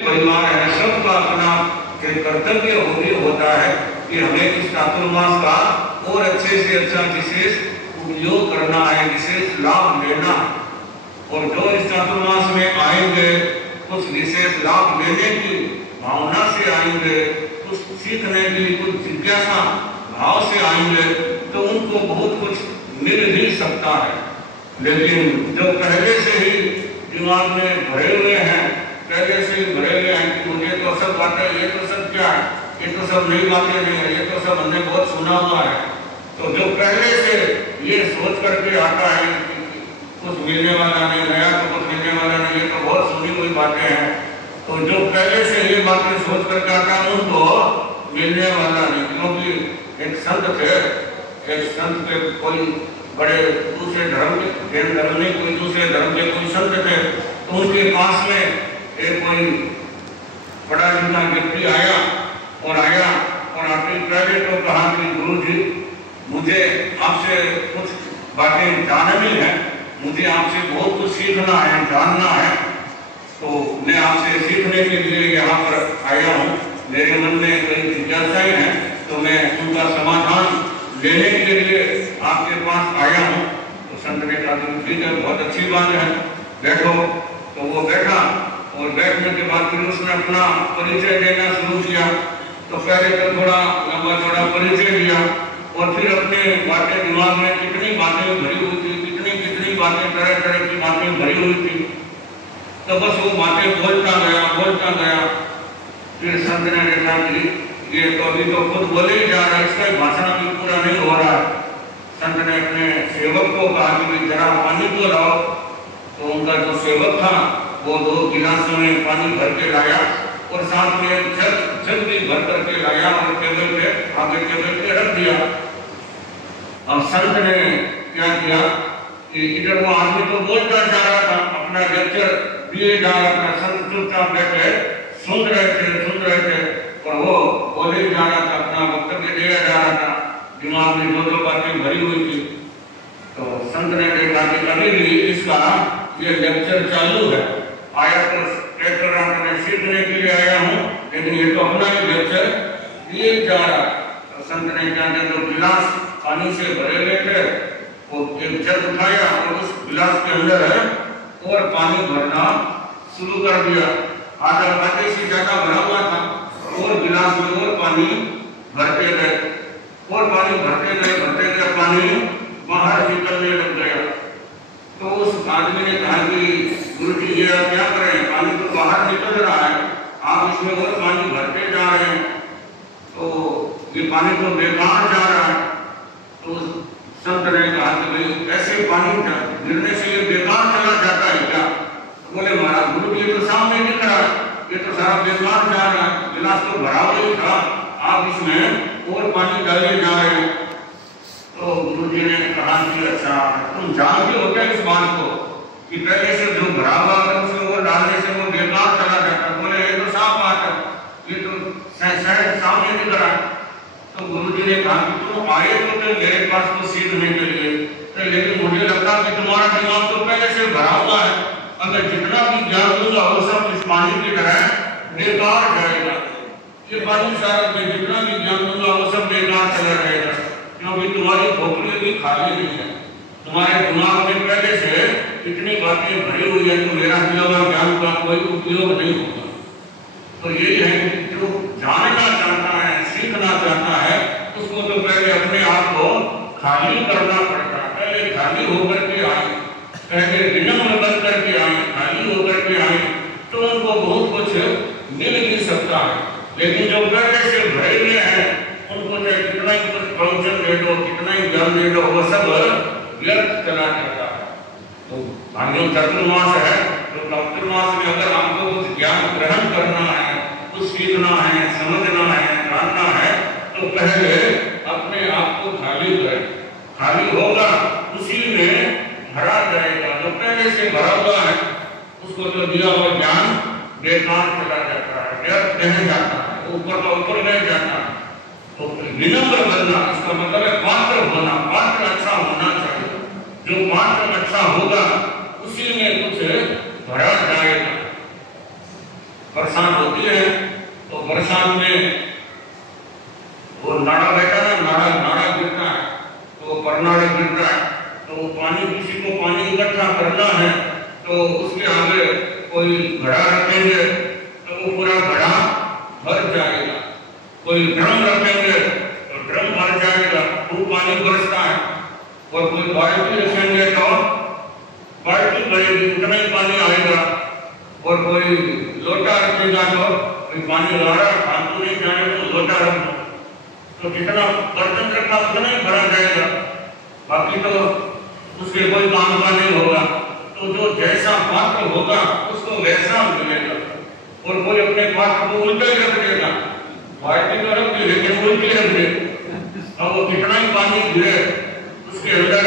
परिवार है, सबका अपना कर्तव्य होता है कि हमें इस चातुर्मास का और अच्छे से अच्छा विशेष उपयोग करना है, विशेष लाभ लेना। और जो इस चातुर्मास में आएंगे कुछ विशेष लाभ लेने की भावना से आएंगे, कुछ सीखने की कुछ जिज्ञासा भाव से आएंगे, तो उनको बहुत कुछ मिल भी सकता है। लेकिन जो पहले से ही दिमाग में भरे हुए हैं, पहले से ही भरे हुए हैं कि मुझे तो सब बातें, ये तो सब क्या है, ये तो सब नई बातें नहीं है, ये तो सब हमने बहुत सुना हुआ है, तो जो पहले से ये सोच करके आता है कि कुछ मिलने वाला नहीं, नया तो कुछ मिलने वाला नहीं, ये तो बहुत सुनी हुई बातें हैं, तो जो पहले से ये बातें सोच करके आता है उनको मिलने वाला नहीं। क्योंकि एक संत थे, एक संत के कोई बड़े दूसरे धर्म के, जैन धर्म नहीं, कोई दूसरे धर्म के कोई संत थे, तो उनके पास में एक कोई बड़ा जितना व्यक्ति आया और आके पहले तो कहा कि गुरु जी मुझे आपसे कुछ बातें जाननी है, मुझे आपसे बहुत कुछ सीखना है, जानना है, तो मैं आपसे सीखने के लिए यहाँ पर आया हूँ, मेरे मन में कई जिज्ञासाएं हैं, तो मैं उनका समाधान लेने के लिए आपके पास आया हूँ। तो संत ने कहा ठीक है, बहुत अच्छी बात है, बैठो। तो वो बैठा और बैठने के बाद फिर उसने अपना परिचय देना शुरू किया। तो पहले तो थोड़ा लंबा चौड़ा परिचय दिया और फिर अपने बातें, दिमाग में कितनी बातें भरी हुई थी, कितनी बातें, तरह तरह की बातें भरी हुई थी, तो बस वो बातें बोलता गया। फिर संत ने देखा कि ये तो अभी तो खुद बोले ही जा रहा है, इसका भाषण भी पूरा नहीं हो रहा है। संत ने अपने सेवक को कहा कि जरा पानी तो लाओ। तो उनका जो सेवक था वो 2 गिलासों में पानी भर के लाया और साथ में जग भी भर करके लाया और टेबल पे आगे टेबल पे रख दिया। अब संत ने क्या किया कि इधर वो आदमी तो बोलता जा रहा था, अपना लेक्चर दिए जा रहा था, संत चुपचाप बैठे सुन रहे थे और वो बोले जा रहा था, अपना वक्तव्य दिया जा रहा था, दिमाग में जो बातें भरी हुई थी। तो संत ने देखा कि अभी भी इसका ये लेक्चर चालू है, आया तो ट्रैक्टर में सीखने के लिए आया हूँ, लेकिन ये तो अपना ही लेक्चर दिए जा रहा। तो संत ने क्या किया, जो गिलास पानी से भरे हुए थे वो एक जग उठाया और उस गिलास के अंदर और पानी भरना शुरू कर दिया। आधे से ज्यादा भरा हुआ था और गिलास में और पानी भरते गए पानी बाहर निकलने लग गया। तो उस आदमी ने कहा कि गुरु जी ये क्या करें, पानी तो बाहर निकल रहा है, आप इसमें और पानी भरते जा रहे हैं, तो ये पानी तो बेकार जा रहा है। तो संत ने कहा कि भाई ऐसे पानी गिरने से ये बेकार चला जाता है क्या? बोले महाराज गुरु जी तो सामने दिख रहा है, ये तो सारा बेकार जा रहा है, गिलास तो भरा हुआ ही था, आप इसमें और पानी डाले जा रहे हैं। तो गुरु जी ने कहा कि अच्छा तुम जानते हो क्या इस बात को कि पहले से जो भरा हुआ है उसमें और डालने से वो बेकार चला जाता है? बोले ये तो साफ बात है, ये तो शायद सामने दिख रहा है। तो गुरु जी ने कहा कि तुम आए तो मेरे पास तो सीखने के लिए, लेकिन मुझे लगता है कि तुम्हारा दिमाग तो पहले से भरा हुआ है, अगर जितना भी ज्ञान दूंगा वो सब इस पानी की तरह बेकार जाएगा। ये पानी सारा में जितना भी ज्ञान दूंगा वो सब बेकार चला जाएगा, क्योंकि तुम्हारी खोपड़ी भी खाली नहीं है, तुम्हारे दिमाग में पहले से इतनी बातें भरी हुई है कि मेरा दिया हुआ ज्ञान का कोई उपयोग नहीं होगा। तो यही है कि जो जानना चाहता है, सीखना चाहता है, उसको तो पहले अपने आप को खाली करना पड़ता है। पहले खाली होकर के आए, पहले विनम्र बन करके आए, खाली होकर के आए, तो उनको बहुत कुछ मिल भी सकता है। लेकिन जो पहले से भरे हुए हैं उनको चाहे कितना ही कुछ प्रवचन दे दो, कितना ही ज्ञान दे दो, वो सब व्यर्थ चला जाता है। तो भाइयों चतुर्मास है, तो चतुर्मास में अगर आपको कुछ ज्ञान ग्रहण करना है, कुछ सीखना है, समझना है, जानना है, तो पहले अपने आप को खाली करें। खाली होगा उसी में भरा जाएगा। जो पहले से भरा हुआ है उसको तो दिया हुआ ज्ञान बेकार चला जाता है, व्यर्थ रह जाता है, ऊपर का ऊपर रह जाता है। तो विनम्र बनना, इसका मतलब है पात्र होना, पात्र अच्छा होना चाहिए। जो पात्र अच्छा होगा उसी में कुछ भरा जाएगा। बरसात होती है तो बरसात में वो नाड़ा बैठा है, नाड़ा गिरता है तो परनाड़ा गिरता है, तो पानी किसी को पानी इकट्ठा करना है तो उसके आगे कोई घड़ा रखेंगे तो वो पूरा घड़ा भर जाएगा, कोई ड्रम रखेंगे तो ड्रम भर जाएगा, खूब पानी बरसता है, और कोई बाल्टी रखेंगे तो बाल्टी भरेगी, उतना ही पानी आएगा, और कोई लोटा रखेगा तो कोई पानी ला रहा फालतू नहीं जाए तो लोटा रख दो, तो जितना बर्तन रखा उतना ही भरा जाएगा, बाकी तो उसके कोई काम का नहीं होगा। तो जो जैसा पात्र होगा उसको वैसा मिलेगा, और कोई अपने पात्र को उल्टा ही रख देगा, बाल्टी तो रख दे लेकिन उल्टी रख दे, अब वो कितना ही पानी गिरे उसके अंदर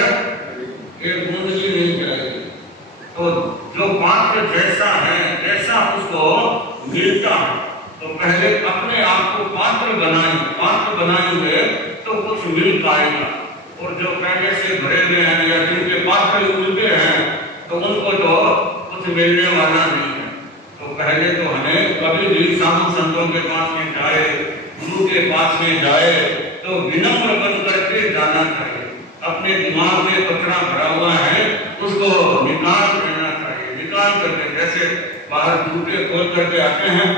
एक बूंद भी नहीं जाएगी। तो जो पात्र जैसा है जैसा उसको मिलता है, तो पहले अपने आप को पात्र बनाएंगे तो कुछ मिल पाएगा, और जो पहले से भरे हुए हैं या जिनके पात्र मिलते हैं तो उनको तो कुछ मिलने वाला नहीं है। तो पहले तो हमें कभी भी साधु संतों के पास में जाए, गुरु के पास में जाए तो विनम्र बन करके जाना चाहिए, अपने दिमाग में कचरा भरा हुआ है उसको निकाल देना चाहिए, निकाल करके जैसे बाहर जूते खोल करके आते हैं,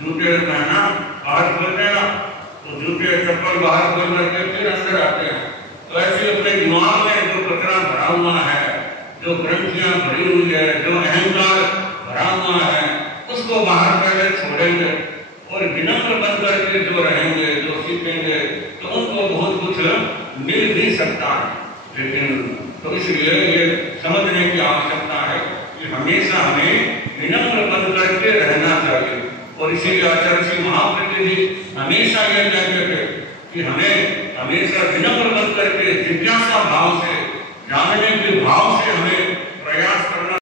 जूते पहना बाहर खोल देना, तो जूते चप्पल बाहर खोल करके फिर अंदर आते हैं, तो ऐसे अपने दिमाग में जो कचरा भरा हुआ है, जो ग्रंथियां भरी हुई है, जो अहंकार भरा हुआ है उसको बाहर पहले छोड़ेंगे, और विनम्र बन करके जो रहेंगे जो सीखेंगे तो उनको बहुत कुछ मिल भी सकता है। लेकिन तो इसलिए ये समझने की आवश्यकता है कि हमेशा हमें विनम्र बन करके रहना चाहिए, और इसीलिए आचार्य श्री महाप्रति जी हमेशा यह कहते थे कि हमें हमेशा विनम्र बन करके जिज्ञासा भाव से, जानने के भाव से हमें